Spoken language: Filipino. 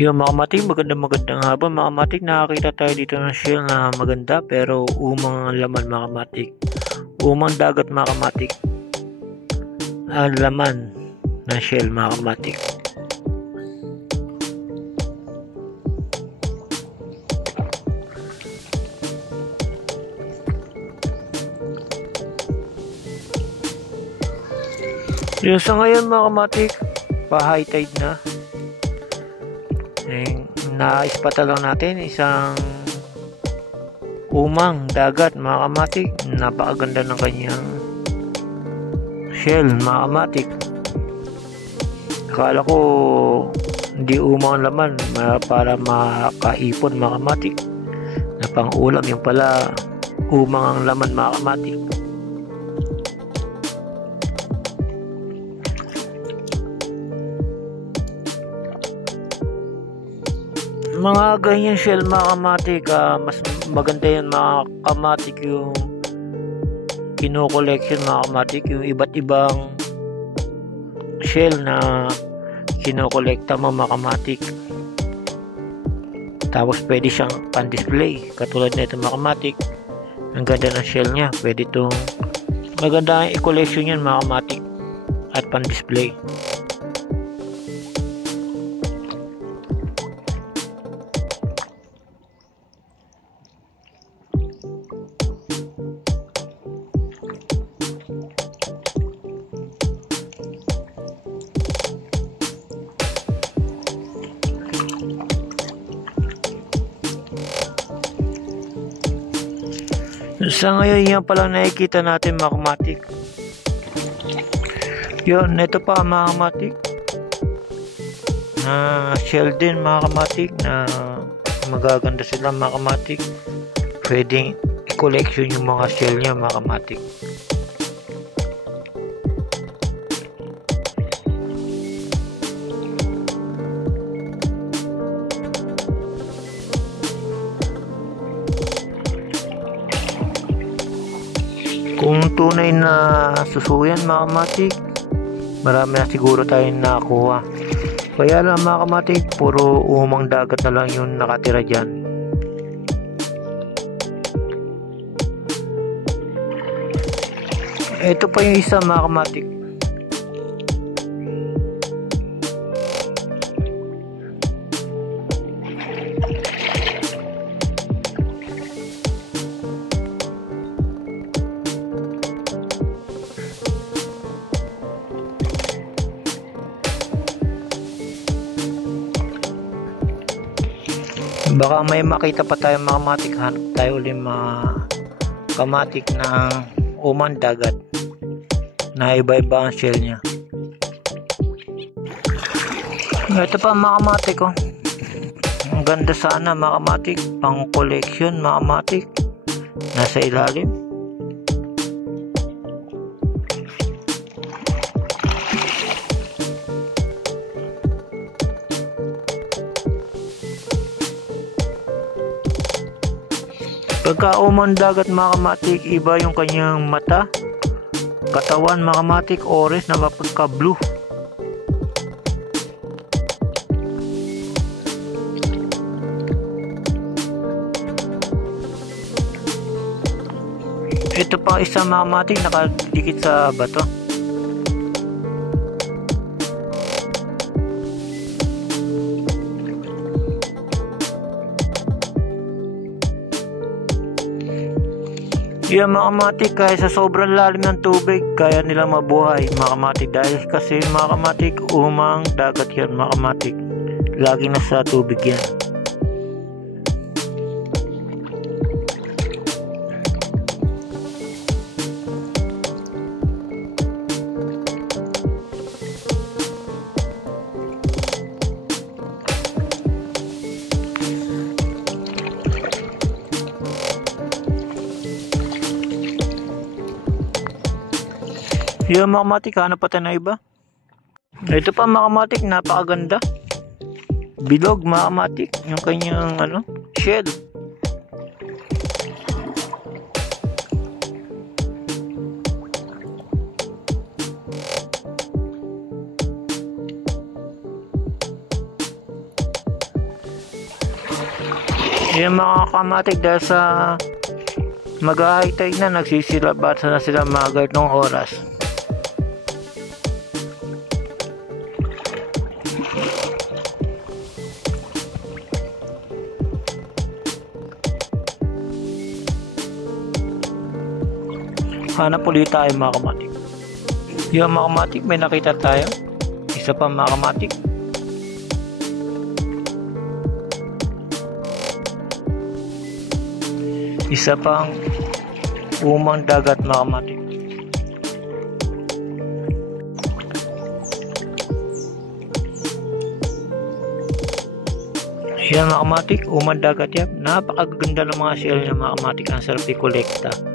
Yung mga kamatik, magandang hapon mga kamatik. Nakakita tayo dito ng shell na maganda pero umang ang laman mga kamatik. Umang dagat mga kamatik. Ang laman ng shell mga kamatik. Yung sa ngayon mga kamatik, pa-high tide na. Na-ispata lang natin isang umang dagat mga kamatik. Napakaganda ng kanyang shell mga kamatik. Akala ko hindi umang laman para makaipon mga kamatik na pang ulam, yung pala umang ang laman mga kamatik. Mga ganyan shell mga kamatik, mas maganda yan mga kamatik yung kino-collection mga kamatik, yung iba't ibang shell na kino-collecta mo mga kamatik. Tapos pwede siyang pan-display katulad nito mga kamatik. Ang ganda ng shell niya, pwede itong maganda ang i-collection yan mga kamatik at pan-display. Sa ngayon yan palang nakikita natin mga kamatik. Yun, ito pa mga kamatik na shell din mga kamatik na magaganda sila mga kamatik. Pwedeng i-collection yung mga shell niya mga kamatik. Kung tunay na susuyan mga kamatik, marami na siguro tayong nakakuha. Kaya lang mga kamatik, puro umang dagat na lang yung nakatira dyan. Ito pa yung isa mga kamatik. Baka may makita pa tayo mga kamatik, hanap tayo ulit mga kamatik na umang dagat na iba-iba ang shell nya. Ito pa mga kamatik oh. Ang ganda sana mga kamatik, pang collection mga kamatik, nasa ilalim. Pagka umang dagat mga kamatik, iba yung kanyang mata, katawan mga kamatik, orange na pagka blue. Ito pa isa mga kamatik, nakadikit sa bato. Yung mga kamatik, kahit sa sobrang lalim ng tubig, kaya nilang mabuhay mga kamatik, dahil kasi mga kamatik, umang dagat yan mga kamatik, lagi nasa tubig yan. Yung mga kamatik, hanap pa tayo na iba. Ito pa mga kamatik, napakaganda. Bilog mga kamatik, yung kanyang shell. Yan mga kamatik, dahil sa mag-high tide na, nagsisilabat na sila mga ganitong oras. Hanap ulit tayo mga kamatik. Yung mga kamatik, may nakita tayo. Isa pa mga kamatik. Isa pang umang dagat mga kamatik. Yan mga kamatik, umang dagat yan. Napakaganda ng mga shell niya mga kamatik. Ang sarap i-kolekta.